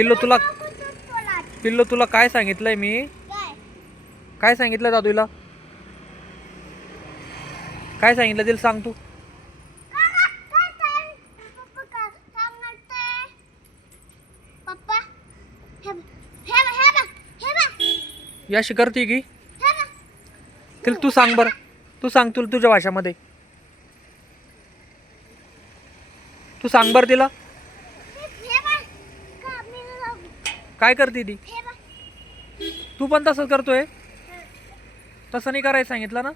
पिल्लू तुला पिल्लू तुला काय सांगितलंय मी? काय सांगितलं दादूला? काय सांगितलं तिला सांग तू. याशी करते की तिला तू सांग बर. तू सांग तुला तुझ्या भाषामध्ये. तू सांग बर तिला काय करते ती. तू पण तसंच करतोय. तसं नाही करायचं सांगितलं ना.